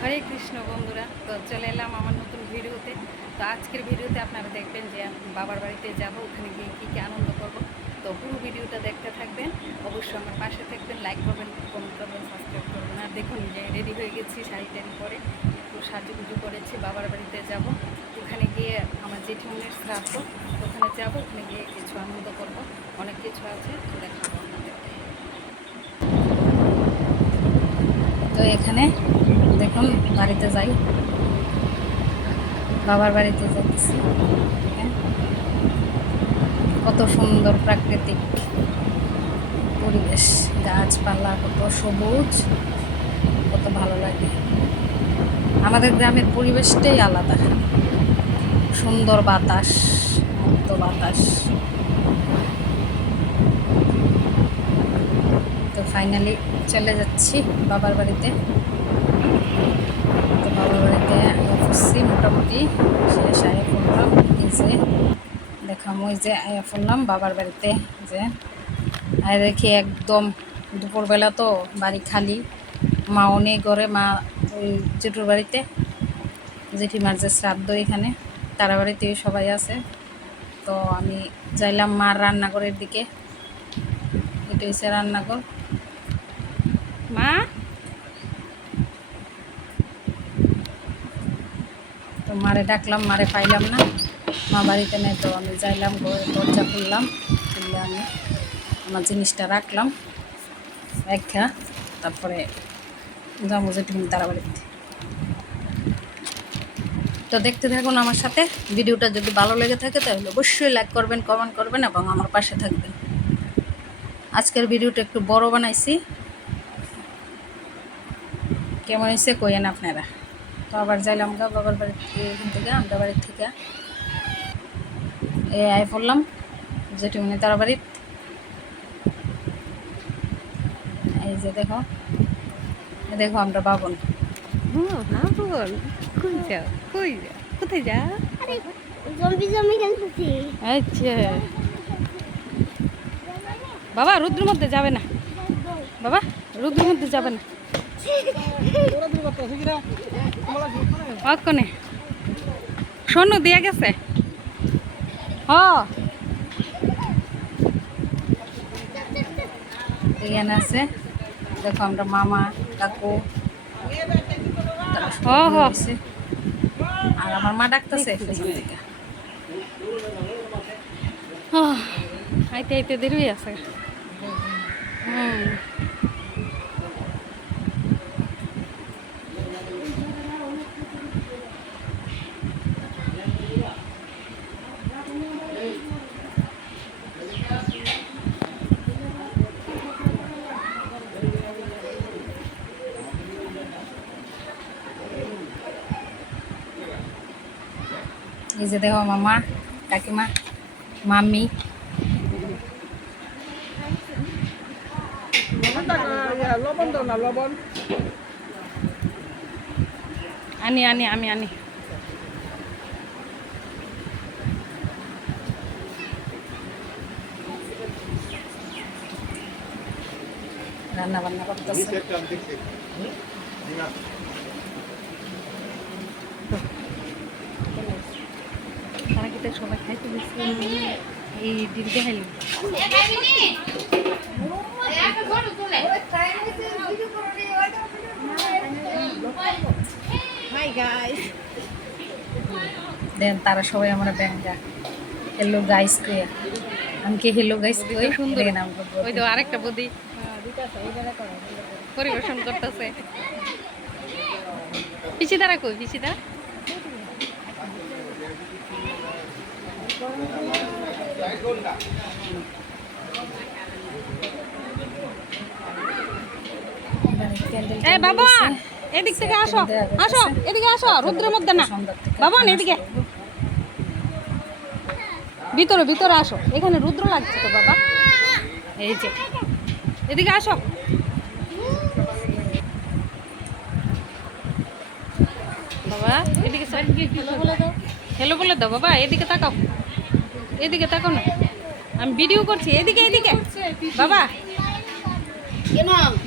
হরে কৃষ্ণ বন্ধুরা, তো চলে এলাম আমার নতুন ভিডিওতে। তো আজকের ভিডিওতে আপনারা দেখবেন যে বাবার বাড়িতে যাব, ওখানে গিয়ে কী কী আনন্দ করব। তো পুরো ভিডিওটা দেখতে থাকবেন, অবশ্যই আমার পাশে থাকবেন, লাইক করবেন, কমেন্ট করবেন, সাবস্ক্রাইব করবেন। আর দেখুন যে রেডি হয়ে গেছি, শাড়ি টাড়ি পরে একটু সাজুগুজু করেছি, বাবার বাড়িতে যাব। ওখানে গিয়ে আমার জেঠিমনির শ্রাদ্ধ, ওখানে যাব, ওখানে গিয়ে কিছু আনন্দ করব, অনেক কিছু আছে, তো দেখাবো আপনাদেরকে। তো এখানে দেখুন বাড়িতে যাই, বাবার বাড়িতে যাচ্ছি। হ্যাঁ, কত সুন্দর প্রাকৃতিক পরিবেশ, গাছপালা কত সবুজ, কত ভালো লাগে। আমাদের গ্রামের পরিবেশটাই আলাদা, সুন্দর বাতাস, মুক্ত বাতাস। তো ফাইনালি চলে যাচ্ছি বাবার বাড়িতে। তো বাবার বাড়িতে অফিসি মোটামুটি শেষ, আয়া পড়লাম। এই যে দেখাম, ওই যে আয়া পড়লাম বাবার বাড়িতে। যে আয় দেখি একদম দুপুরবেলা তো বাড়ি খালি, মাও নেই ঘরে, মা ওই জেঠুর বাড়িতে, জেঠিমার যে শ্রাদ্ধ এখানে তারা বাড়িতেই সবাই আছে। তো আমি যাইলাম মার রান্নাঘরের দিকে। এটা হচ্ছে রান্নাঘর। মা, তো মারে ডাকলাম, মারে পাইলাম না, মা বাড়িতে নেই। তো আমি যাইলাম ঘরে, দরজা খুললাম, খুললে আমি আমার জিনিসটা রাখলাম একটা, তারপরে যাবো জেঠিমনি তারা বাড়িতে। তো দেখতে থাকুন আমার সাথে। ভিডিওটা যদি ভালো লেগে থাকে তাহলে অবশ্যই লাইক করবেন, কমেন্ট করবেন এবং আমার পাশে থাকবেন। আজকের ভিডিওটা একটু বড় বানাইছি, কেমন হয়েছে কইেন আপনারা। তো আবার যাইলাম গা বাবার বাড়ি এখান থেকে, আমরা বাড়ির থেকে আয় পড়লাম জেঠিমনি তারা বাড়ির। এই যে দেখো, দেখো আমরা বাবন। কোথায় যা? আচ্ছা বাবা, রুদ্রের মধ্যে যাবে না, বাবা রুদ্রের মধ্যে যাবে না। অক্ষণে স্বর্ণ দিয়া গেছে। এখানে আছে, দেখো আমরা মামা কাকু আর আমার মা ডাকতেছে আইতে আইতে দেরি আছে। এই যে দেখো মামা কাকিমা মামি। আনি আনি আমি আনি। রান্না বান্না করতেছে। তারা কিন্তু সবাই খাইতে দিচ্ছে, এই দিদি খাইলি। দেন তারা সবাই আমরা ব্যাংকা হেলো গাইস কইয়া, আমি কি হেলো গাইস কই সুন্দর নাম। ওই তো আরেকটা বদি পরিবেশন করতেছে। পিছিদারা কই, পিছিদারা বাবা এদিক থেকে আসো, আসো এদিকে আসো, রুদ্রের মধ্যে না বাবা, এদিকে ভিতরে ভিতরে আসো, এখানে রুদ্র লাগছে তো বাবা। এই যে এদিকে আসো, বাবা এদিকে হেলো বলে দাও বাবা, এদিকে তাকাও, এদিকে তাকাও না, আমি ভিডিও করছি। এদিকে এদিকে বাবা,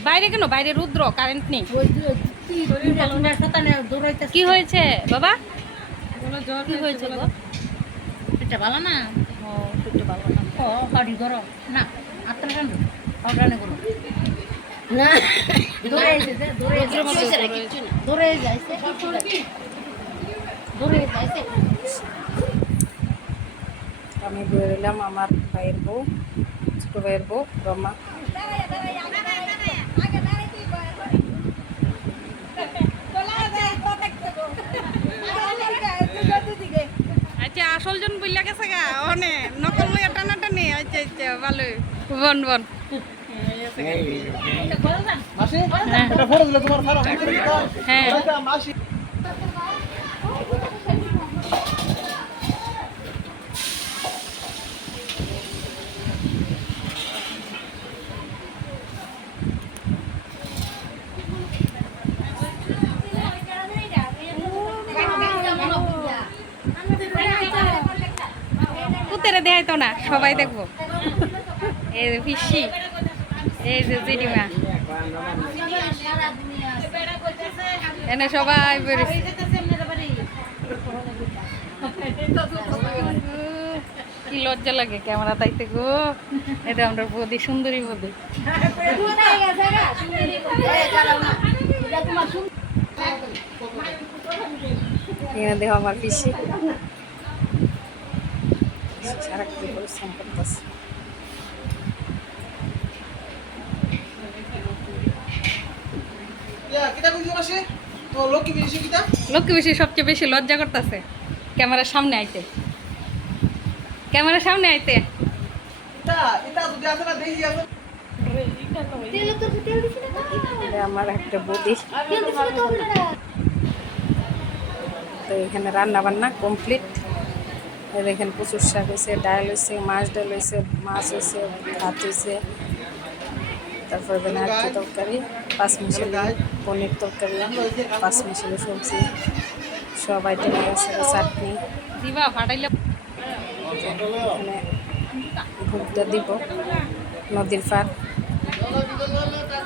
বাইরে কেন, বাইরে রুদ্র, কারেন্ট নেই। কি হয়েছে বাবা? কি হয়েছে গো? এটা ভালো না? ও পেটটা ভালো না। ও হাড়ি ধরো না, আত্মা কেন অর্ডার করো না, দূরে এসেছে, দূরে রোদ্রের মধ্যে যাইছে, রয়েছে। দূরে যাইছে, দূরে যাইছে। আমি বের এলাম, আমার ভাইয়ের বউ, ছোট ভাইয়ের বউ রমা। আচ্ছা আসল জন বইলা গেছে গা অনে নকল লইয়া টানাটানি। আচ্ছা আচ্ছা ভালোই বন বন। মাসি এটা ফটো দিলে তোমার ফার্ম হ্যাঁ মাসি কুতেরে দেয় তো না, সবাই দেখবো। এই যে পিসি, এই যে জেঠিমা, এনে সবাই বেরিয়েছে। কি লজ্জা লাগে ক্যামেরা তাইতে গো। এটা আমরা বৌদি, সুন্দরী বৌদি। এখানে দেখো আমার পিসি সারাক্ষণ পরিশ্রম করতেছে। কিটা কইছো মাসি তো লক্ষ্মী বেশি কিটা লক্ষ্মী বেশি সবচেয়ে বেশি লজ্জা করতেছে ক্যামেরার সামনে আইতে, ক্যামেরার সামনে আইতে। এটা এটা যদি আছে না দেখি আছে এটা আমার একটা বৌদি। তো এখানে রান্না বান্না কমপ্লিট। দেখেন প্রচুর শাক হয়েছে, ডাল হয়েছে, মাছ ডাল হয়েছে, মাছ হয়েছে, ভাত হয়েছে, তারপরে এখানে একটা তরকারি, পাঁচ মিশালি পনির তরকারি, পাঁচ মিশালি সবজি, সব আইটেম আছে, চাটনি দিবা ফাটাইলে। এখানে ভুট্টা দিব, নদীর পার,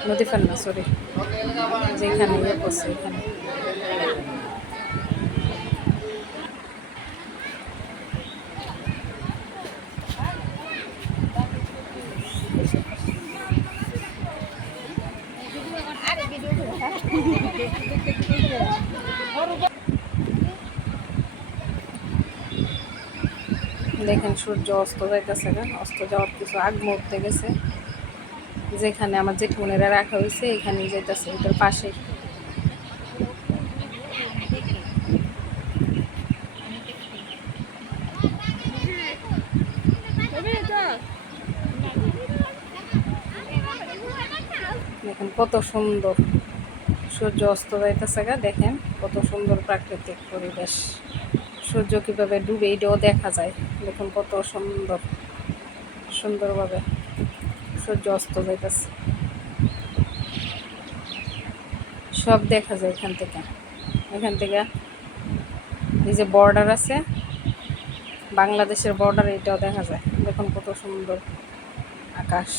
নদীর পার না সরি, যেখানে ইয়ে করছে এখানে। দেখেন সূর্য অস্ত যাইতেছে না, অস্ত যাওয়ার কিছু আগ মুহূর্তে গেছে। যেখানে আমার জেঠুমনিরা রাখা হয়েছে এখানেই যাইতেছে, এটার পাশেই। দেখেন কত সুন্দর সূর্য অস্ত যাইতেছে গা, দেখেন কত সুন্দর প্রাকৃতিক পরিবেশ। সূর্য কীভাবে ডুবে এটাও দেখা যায়, দেখুন কত সুন্দর সুন্দরভাবে সূর্য অস্ত যাইতেছে, সব দেখা যায় এখান থেকে। এখান থেকে এই যে বর্ডার আছে, বাংলাদেশের বর্ডার, এটাও দেখা যায়। দেখুন কত সুন্দর আকাশ।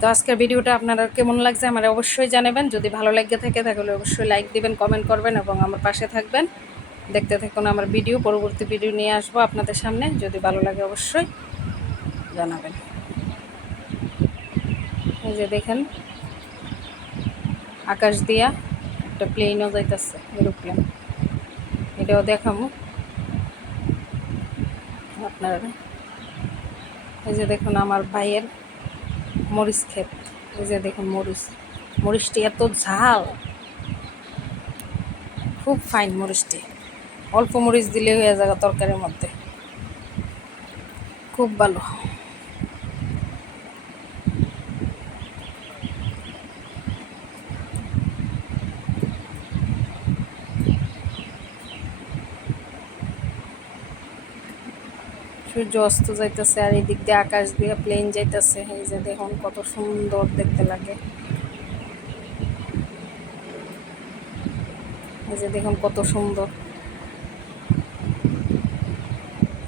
তো আজকের ভিডিওটা আপনারা কেমন লাগছে আমার অবশ্যই জানাবেন। যদি ভালো লেগে থাকে তাহলে অবশ্যই লাইক দিবেন, কমেন্ট করবেন এবং আমার পাশে থাকবেন। দেখতে থাকুন আমার ভিডিও, পরবর্তী ভিডিও নিয়ে আসবো আপনাদের সামনে। যদি ভালো লাগে অবশ্যই জানাবেন। এই যে দেখেন আকাশ দিয়া একটা প্লেনও যাইতেছে, এরোপ্লেন, এটাও দেখাবো আপনারা। এই যে দেখুন আমার ভাইয়ের মরিচ ক্ষেত, এই যে দেখুন মরিচটি এত ঝাল, খুব ফাইন মরিচটি। অল্প মরিচ দিলে হয়ে যাবে তরকারির মধ্যে, খুব ভালো। সূর্য অস্ত যাইতেছে আর এই দিক দিয়ে আকাশ দিয়ে প্লেন যাইতেছে। এই যে দেখুন কত সুন্দর দেখতে লাগে। এই যে দেখুন কত সুন্দর।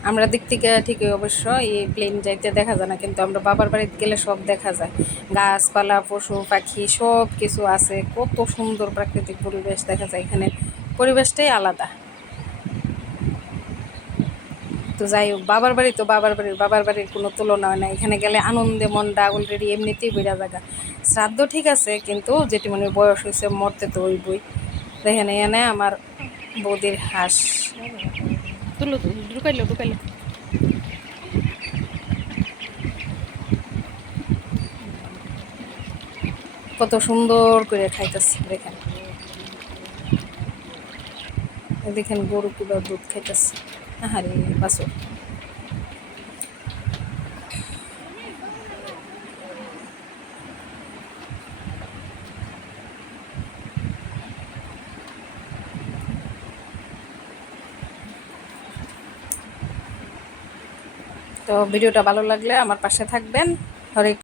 আমরা দিক থেকে ঠিকই অবশ্য এই প্লেন যাইতে দেখা যায় না, কিন্তু আমরা বাবার বাড়িতে গেলে সব দেখা যায়, গাছপালা পশু পাখি সব কিছু আছে, কত সুন্দর প্রাকৃতিক পরিবেশ দেখা যায়, এখানে পরিবেশটাই আলাদা। তো যাই হোক, বাবার বাড়ি তো বাবার বাড়ির কোনো তুলনা হয় না, এখানে গেলে আনন্দে মনটা অলরেডি এমনিতেই বেড়া জায়গা। শ্রাদ্ধ ঠিক আছে, কিন্তু জেঠিমনির বয়স হয়েছে, মরতে তো ওই বই। দেখেন এখানে আমার বৌদির হাঁস, তুলো তো ঢুকাইলো কত সুন্দর করে খাইতেছে। দেখেন গরু কিবা দুধ খাইতেছে, আহারে বাছুর। তো ভিডিওটা ভালো লাগলে আমার পাশে থাকবেন। হরে